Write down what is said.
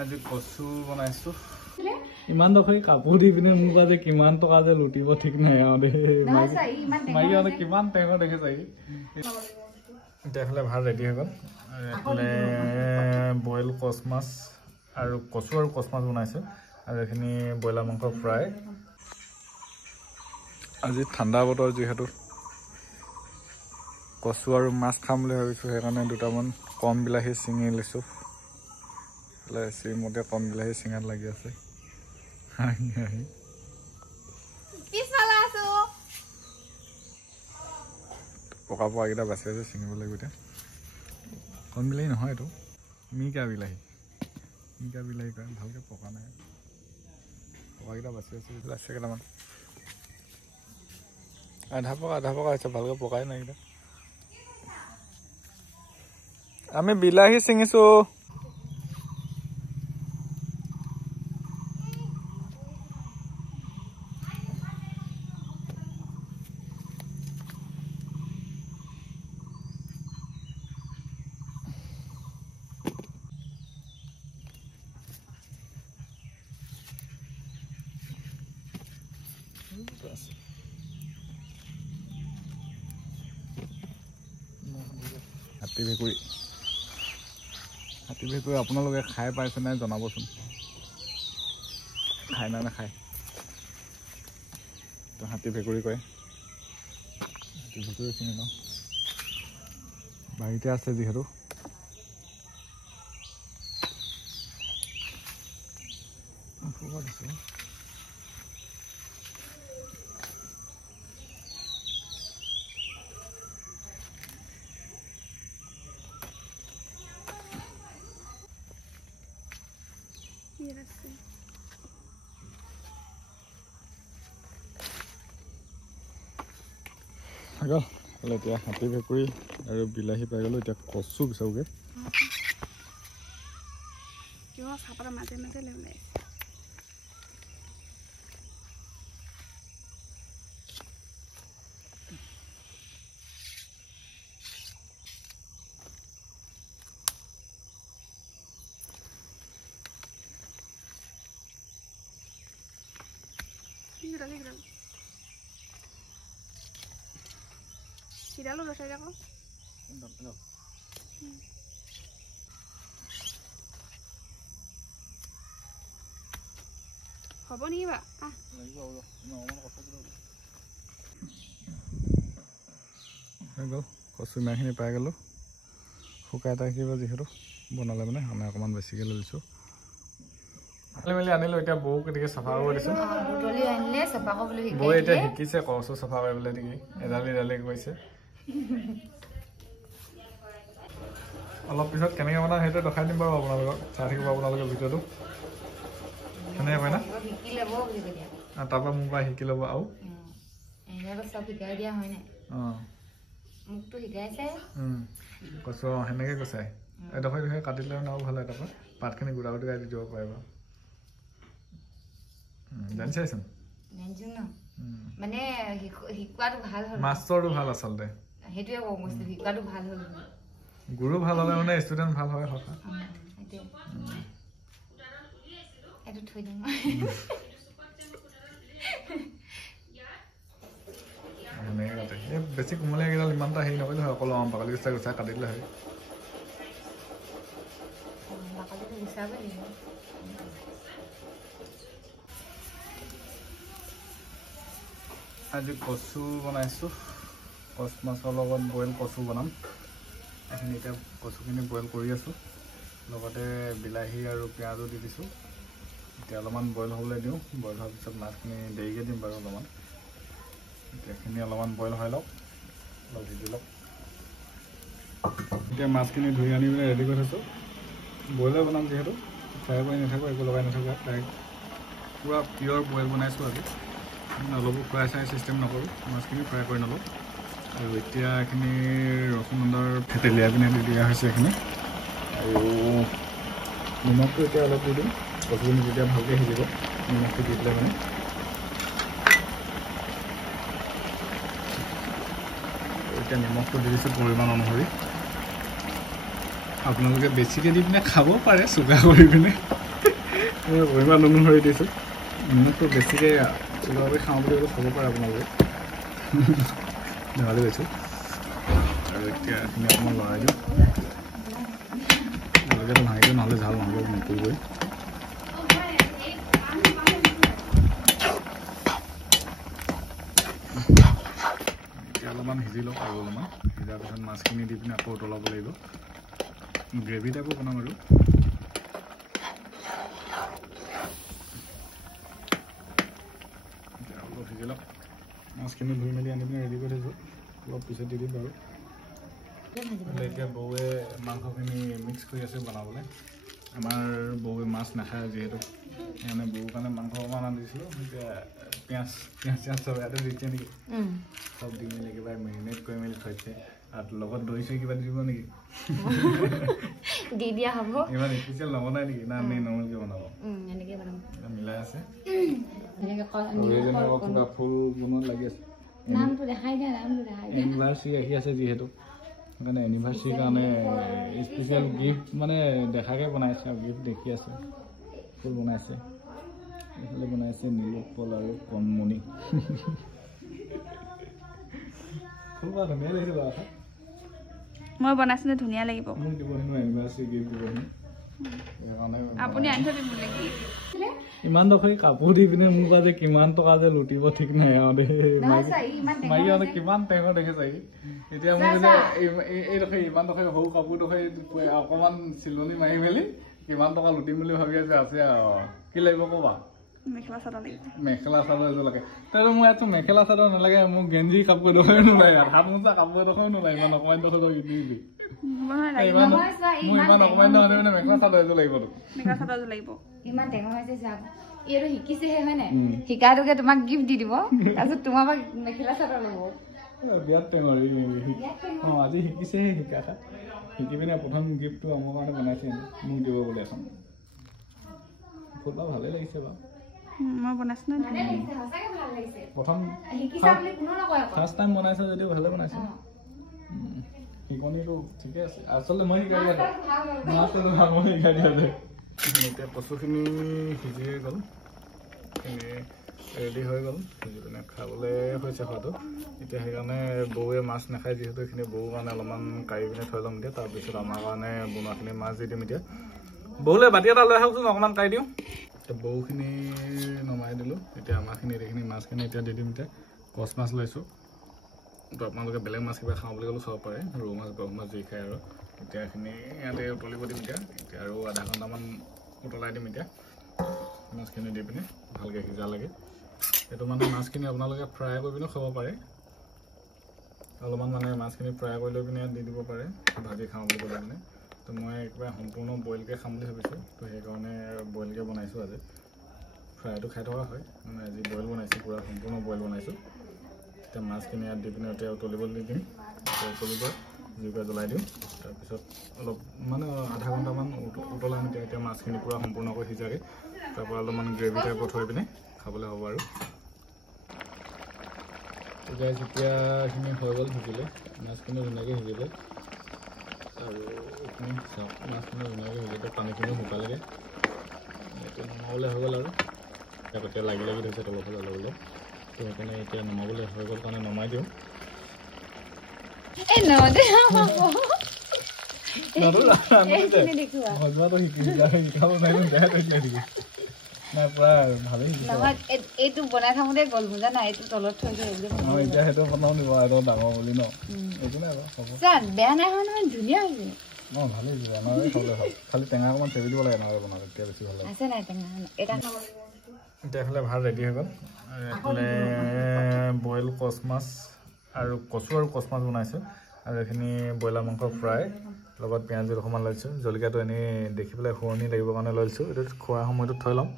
আজি কচু বনাইছো ইমান দখৰি কাপোৰ দি পিনে মোৰ পৰা যে কিমান টকা যে লুটিব ঠিক নাই আৰু দে মাইকি মানে কিমান টেঙৰ দেখে চাই এতিয়া এইফালে ভাত ৰেডি হৈ গ'ল এইফালে বইল কচ মাছ আৰু কচু আৰু কচ মাছ বনাইছোঁ আৰু এইখিনি ব্ৰইলাৰ মাংস ফ্ৰাই আজি ঠাণ্ডা বতৰ যিহেতু কচু আৰু মাছ খাম বুলি ভাবিছোঁ সেইকাৰণে দুটামান কম বিলাহী ছিঙি লৈছোঁ চিমতে কম বিলাহী চিঙাত লাগি আছে পকা পকাকেইটা বাচি আছে ছিঙিব লাগিব এতিয়া কম বিলাহী নহয় এইটো মিকা বিলাহী কয় ভালকৈ পকা নাই পকাকেইটা বাচি আছে আছে কেইটামান আধা পকা হৈছে ভালকৈ পকাই নাই এইকেইটা আমি বিলাহী ছিঙিছোঁ হাতী ভেকুৰী আপোনালোকে খাই পাইছে নাই জনাবচোন খাই না নাখায় তো হাতী ভেকুৰী কয় হাতী ভেকুৰী চিনি ন বাৰীতে আছে যিহেতু এতিয়া হাতী ভেকুৰী আৰু বিলাহী পাই গ'লো এতিয়া কচু বিচাৰোগে মাজে মাজে Tiralo lo saya kok. Habo nih, Pak. Ah. Go. Kossu mahini paai gelo. Hukai ta kiba jihetu bonale mane ame okoman besike lolisu. Meli anilo eta bou ketike safa kori disu. Botoli anile safa kobole hikai. Bou eta hikise kossu safa koribole diki. Edali koise. অলপ পিছত কেনেকৈ বনাওঁ সেইটো দেখাই দিম বাৰু আপোনালোকক চাই থাকিব আপোনালোকে ভিডিঅ'টো কেনেকৈ কয় না শিকি ল'ব তাৰপৰা মোৰ পৰা শিকি ল'ব আৰু চব শিকাই দিয়া হয় নাই মোকতো শিকাইছে কৈছো সেনেকৈ কৈছে এডোখৰ কাটি লৈ নাও ভাল হয় তাৰপৰা পাতখিনি গুড়া গুড়ি দি দিব পাৰিব জানিছাইচোন মানে শিকোৱাটো ভাল হ'ল মাষ্টৰটো ভাল আচলতে সেইটোৱে কওঁ কৈছে শিকোৱাটো ভাল হ'ল গুৰু ভাল হ'লে মানে ষ্টুডেণ্ট ভাল হয় হকা এটো থৈ দিম বেছি কোমলীয়া কেইডাল ইমানটা হেৰি নকৰিলে হয় অকল বাকলি গুচাই গুচাই কাটি দিলে হয় আজি কচু বনাইছোঁ কচ মাছৰ লগত বইল কচু বনাম এইখিনি এতিয়া কচুখিনি বইল কৰি আছোঁ লগতে বিলাহী আৰু পিঁয়াজো দি দিছোঁ এতিয়া অলপমান বইল হ'বলৈ দিওঁ বইল হোৱাৰ পিছত মাছখিনি দেৰিকৈ দিম বাৰু অলপমান এতিয়া এইখিনি অলপমান বইল হৈ লওক অলপ সিজি লওক এতিয়া মাছখিনি ধুই আনি পিনে ৰেডি কৰি থৈছোঁ বইলে বনাম যিহেতু ফ্ৰাই কৰি নাথাকোঁ একো লগাই নাথাকোঁ ডাইৰেক্ট পূৰা পিয়ৰ বইল বনাইছোঁ আজি অলপো ফ্ৰাই চাই চিষ্টেম নকৰোঁ মাছখিনি ফ্ৰাই কৰি নলওঁ আৰু এতিয়া এইখিনি ৰচুন আদাৰ থেতেলিয়াই পিনে দি দিয়া হৈছে এইখিনি আৰু নিমখটো এতিয়া অলপ দি দিম কচুখিনি যেতিয়া ভালকৈ সিজিব নিমখটো দি দিলে মানে এতিয়া নিমখটো দি দিছোঁ পৰিমাণ অনুসৰি আপোনালোকে বেছিকৈ দি পিনে খাব পাৰে চুগা কৰি পিনে ইমান অনুসৰি দিছোঁ নিমখটো বেছিকৈ চুগাৰকৈ খাওঁ বুলি অলপ খাব পাৰে আপোনালোকে ধেমালি গৈছোঁ আৰু এতিয়া এইখিনি অকণমান লৰাই দিওঁ ভালকৈ ভাঙি দিওঁ নহ'লে ঝাল নহ'ব নপৰিবই এতিয়া অলপমান সিজি লওক আৰু অলপমান সিজাৰ পিছত মাছখিনি দি পিনে আকৌ উতলাব লাগিব গ্ৰেভি টাইপো বনাম আৰু অলপ সিজি লওক মাছখিনি ধুই মেলি আনি পিনে ৰেডি কৰি থৈছোঁ অলপ পিছত দি দিম বাৰু এতিয়া বৌৱে মাংসখিনি মিক্স কৰি আছে বনাবলৈ আমাৰ বৌৱে মাছ নাখায় যিহেতু মানে বৌৰ কাৰণে মাংস অকণমান আনি দিছিলোঁ এতিয়া পিঁয়াজ চব ইয়াতে দিছে নেকি চব দি মেলি একেবাৰে মেৰিনেট কৰি মেলি থৈছে আৰু লগত দৈ চৈ কিবা দিব নেকি দি দিয়া হ'ব ইমান স্পেচিয়েল নবনাই নেকি না নে নৰ্মেলকৈ বনাব মিলাই আছে কিবা ফুল বনোৱাত লাগি আছে নামটো দেখাই দিয়া এনিভাৰ্চাৰী আহি আছে যিহেতু সেইকাৰণে এনিভাৰ্চাৰীৰ কাৰণে স্পেচিয়েল গিফ্ট মানে দেখাকৈ বনাইছে আৰু গিফ্ট দেখি আছে ফুল বনাইছে এইফালে বনাইছে নীলোৎপল আৰু কণমণি ফুল বা ধুনীয়া লাগিছে বাৰু মই বনাইছিলো ধুনীয়া লাগিব মোক দিব হেনো এনিভাৰ্চাৰী গিফ্ট দিব হেনো আপুনি আনি থৈ দিব নেকি ইমান ডোখৰ কাপোৰ দি পিনে মোৰ পৰা যে কিমান টকা যে লুটিব ঠিক নাই আৰু দেই মাইকীহঁতে কিমান টেঙৰ দেখিছে এতিয়া মোক যে এইডোখৰ ইমান ডোখৰ সৰু কাপোৰডোখৰ অকণমান চিলনি মাৰি মেলি কিমান টকা লুটিম বুলি ভাবি আছে আৰু কি লাগিব ক'বা মেখেলা চাদৰ লাগিব মেখেলা চাদৰ এযোৰ লাগে তাৰপিছত মোৰ ইয়াতো মেখেলা চাদৰ নালাগে মোক গেঞ্জি কাপোৰ এডোখৰো নোলাগে হাত মোচা কাপোৰ এডোখৰো নোলাগে ইমান অকণমান ডোখৰ ইমান অকণমান মানে মেখেলা চাদৰ এযোৰ লাগিব মেখেলা চাদৰ এযোৰ লাগিব ইমান টেঙৰ হৈছে যাওক এইটো শিকিছেহে হয় নাই শিকাটোকে তোমাক গিফ্ট দি দিব তাৰপিছত তোমাৰ পৰা মেখেলা চাদৰ ল'ব বিয়াত টেঙৰ আজি শিকিছেহে শিকা শিকি পিনে প্ৰথম গিফ্টটো আমাৰ কাৰণে বনাইছে মোক দিব বুলি এখন ফুলটা ভালেই লাগিছে বাৰু মই বনাইছো না প্ৰথম ফাৰ্ষ্ট টাইম বনাইছে যদিও ভালে বনাইছে শিকনিটো ঠিকে আছে আচলতে মই শিকাই দিয়া মই শিকাই দিয়া যে এতিয়া কচুখিনি সিজিয়ে গ'ল ৰেডি হৈ গ'ল সিজি পিনে খাবলৈ হৈছে খোৱাটো এতিয়া সেইকাৰণে বৌৱে মাছ নাখায় যিহেতু এইখিনি বৌৰ কাৰণে অলপমান কাঢ়ি পিনে থৈ ল'ম এতিয়া তাৰপিছত আমাৰ কাৰণে বনোৱাখিনি মাছ দি দিম এতিয়া বৌলৈ বাতি এটা লৈ আহকচোন অকণমান কাঢ়ি দিওঁ এতিয়া বৌখিনি নমাই দিলোঁ এতিয়া আমাৰখিনি এইখিনি মাছখিনি এতিয়া দি দিম এতিয়া কচ মাছ লৈছোঁ তো আপোনালোকে বেলেগ মাছ কিবা খাওঁ বুলি ক'লেও খাব পাৰে ৰৌ মাছ বাহু মাছ যি খায় আৰু এতিয়া এইখিনি ইয়াতে উতলিব দিম এতিয়া আৰু আধা ঘণ্টামান উতলাই দিম এতিয়া মাছখিনি দি পিনে ভালকৈ সিজা লাগে এইটো মানে মাছখিনি আপোনালোকে ফ্ৰাই কৰি পিনেও খাব পাৰে অলপমান মানে মাছখিনি ফ্ৰাই কৰি লৈ পিনে দি দিব পাৰে ভাজি খাওঁ বুলি ক'লে মানে তো মই একেবাৰে সম্পূৰ্ণ বইলকৈ খাম বুলি ভাবিছোঁ তো সেইকাৰণে বইলকৈ বনাইছোঁ আজি ফ্ৰাইটো খাই থকা হয় মানে আজি বইল বনাইছোঁ পূৰা সম্পূৰ্ণ বইল বনাইছোঁ এতিয়া মাছখিনি ইয়াত দি পিনে এতিয়া উতলিবলৈ দি দিম উতলিব জুইকুৰা জ্বলাই দিওঁ তাৰপিছত অলপ মানে আধা ঘণ্টামান উতলাম এতিয়া মাছখিনি পূৰা সম্পূৰ্ণকৈ সিজাকৈ তাৰপৰা অলপমান গ্ৰেভি টাইপত থৈ পিনে খাবলৈ হ'ব আৰু এতিয়া যেতিয়া এইখিনি হৈ গ'ল সিজিলে মাছখিনি ধুনীয়াকৈ সিজিলে আৰু এইখিনি চাওক মাছখিনি ধুনীয়াকৈ সিজিলে পানীখিনি শুকালেগৈ এতিয়া নমাবলৈ হৈ গ'ল আৰু এতিয়া লাগি ধৰিছে তলৰ ফালে অলপ অলপ তো সেইকাৰণে এতিয়া নমাবলৈ হৈ গ'ল কাৰণে নমাই দিওঁ এইটো বনাই থাকোঁতে গ'ল বুজা নাই এইটো তলত থৈ এতিয়া সেইটো বনাও দিব আৰু ডাঙৰ বুলি ন একো নাই বেয়া নাই হোৱা নহয় ধুনীয়া হৈছে ভালেই হৈছে এনাৰে খাবলৈ ভাল খালি টেঙা অকণমান চেপি দিব লাগে এনাৰে বনালে তেতিয়া বেছি ভাল লাগে আছে নাই টেঙা এটা এতিয়া এইফালে ভাত ৰেডি হৈ গ'ল এইফালে বইল কচ মাছ আৰু কচু আৰু কচ মাছ বনাইছোঁ আৰু এইখিনি ব্ৰইলাৰ মাংস ফ্ৰাই লগত পিঁয়াজ অকণমান লৈছোঁ জলকীয়াটো এনেই দেখি পেলাই শুৱনি লাগিব কাৰণে লৈছোঁ এইটো খোৱাৰ সময়টোত থৈ ল'ম